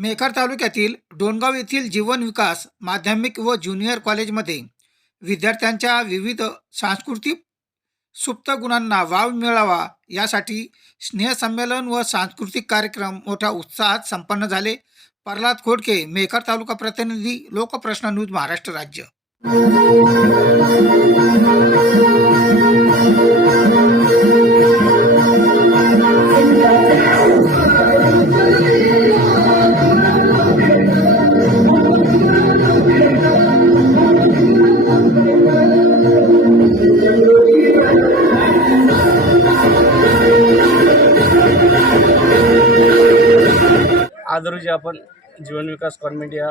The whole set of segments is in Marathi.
मेकर तालुक्यातील डोणगाव येथील जीवन विकास माध्यमिक व ज्युनियर कॉलेजमध्ये विद्यार्थ्यांच्या विविध सांस्कृतिक सुप्त गुणांना वाव मिळावा यासाठी स्नेहसंमेलन व सांस्कृतिक कार्यक्रम मोठ्या उत्साहात संपन्न झाले. प्रल्हाद खोडके मेकर तालुका प्रतिनिधी लोकप्रश्न न्यूज महाराष्ट्र राज्य. आज रोजी आपण जीवन विकास कॉन्व्हेंट या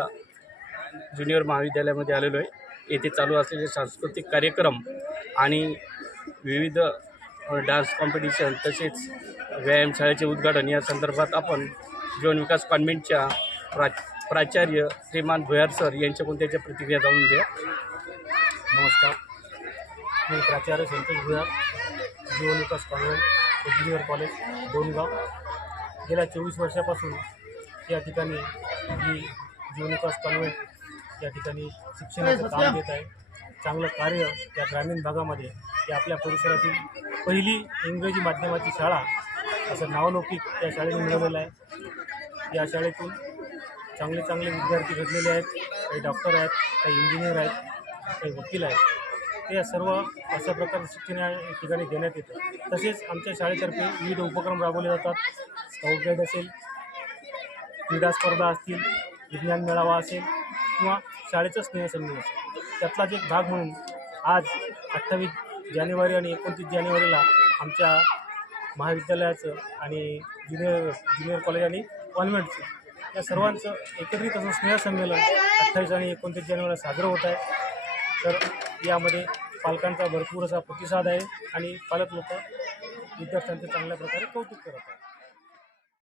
ज्युनियर महाविद्यालयामध्ये आलेलो आहे. येथे चालू असलेले सांस्कृतिक कार्यक्रम आणि विविध डान्स कॉम्पिटिशन तसेच व्यायामशाळेचे उद्घाटन या संदर्भात आपण जीवन विकास कॉन्व्हेंटच्या प्रा प्राचार्य श्रीमान भुयार सर यांच्याकडून त्याच्या प्रतिक्रिया जाणून घ्या नमस्कार. मी प्राचार्य Santosh Bhuyar Jeevan Vikas convent engineer college Dongaon गेल्या चोवीस वर्षापासून या ठिकाणी जी जीवन विकास कॉन्व्हेंट या ठिकाणी शिक्षणाचं काम देत आहे. चांगलं कार्य या ग्रामीण भागामध्ये या आपल्या परिसरातील पहिली इंग्रजी माध्यमाची शाळा असं नावलौकिक या शाळेने मिळवलेलं आहे. या शाळेतून चांगले चांगले विद्यार्थी घडलेले आहेत. काही डॉक्टर आहेत काही इंजिनियर आहेत. काही वकील आहेत ते या सर्व अशा प्रकारचं शिक्षण या ठिकाणी देण्यात येतं. तसेच आमच्या शाळेतर्फे विविध उपक्रम राबवले जातात. स्काउट गाईड असेल क्रीडा स्पर्धा असतील विज्ञान मेळावा असेल किंवा शाळेचा स्नेहसंमेलन असेल. त्यातलाच एक भाग म्हणून आज अठ्ठावीस जानेवारी आणि एकोणतीस जानेवारीला आमच्या महाविद्यालयाचं आणि ज्युनियर ज्युनियर कॉलेज आणि कॉन्व्हेंटचं या सर्वांचं एकत्रित असं स्नेहसंमेलन अठ्ठावीस आणि एकोणतीस जानेवारीला साजरं होत आहे. तर यामध्ये पालकांचा भरपूर असा प्रतिसाद आहे आणि पालक लोक विद्यार्थ्यांचे चांगल्या प्रकारे कौतुक करत आहेत.